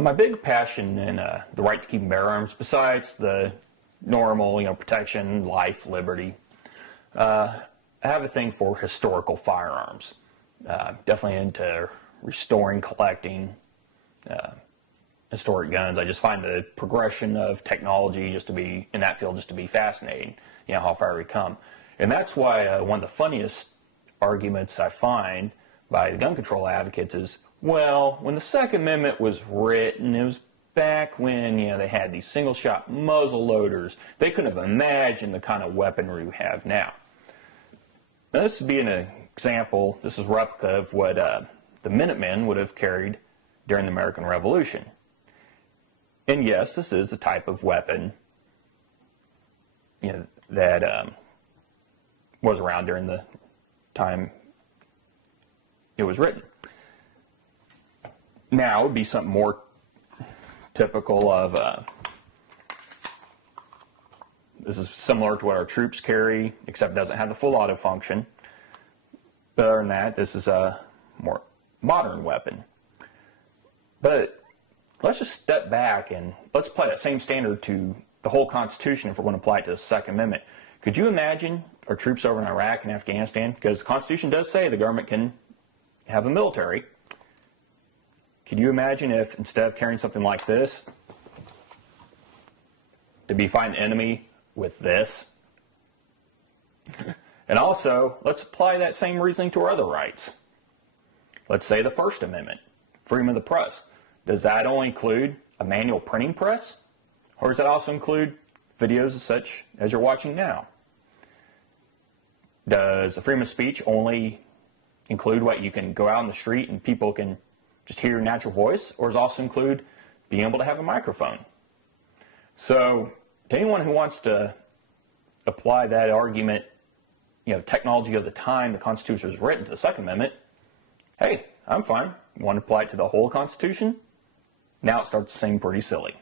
My big passion in the right to keep and bear arms, besides the normal, protection, life, liberty, I have a thing for historical firearms. Definitely into restoring, collecting historic guns. I just find the progression of technology just to be in that field just to be fascinating. How far we come, and that's why one of the funniest arguments I find by the gun control advocates is, well, when the Second Amendment was written, it was back when they had these single-shot muzzle loaders. They couldn't have imagined the kind of weaponry we have now. Now, this would be an example. This is a replica of what the Minutemen would have carried during the American Revolution. And yes, this is a type of weapon that was around during the time it was written. Now it would be something more typical of, this is similar to what our troops carry, except it doesn't have the full auto function. But other than that, this is a more modern weapon. But let's just step back and let's apply that same standard to the whole Constitution if we're going to apply it to the Second Amendment. Could you imagine our troops over in Iraq and Afghanistan? Because the Constitution does say the government can have a military. Could you imagine if instead of carrying something like this, to be fighting the enemy with this? And also, let's apply that same reasoning to our other rights. Let's say the First Amendment, freedom of the press. Does that only include a manual printing press? Or does that also include videos such as you're watching now? Does the freedom of speech only include what you can go out on the street and people can just hear your natural voice? Or does it also include being able to have a microphone? So, to anyone who wants to apply that argument, technology of the time the Constitution was written to the Second Amendment, hey, I'm fine. You want to apply it to the whole Constitution? Now it starts to seem pretty silly.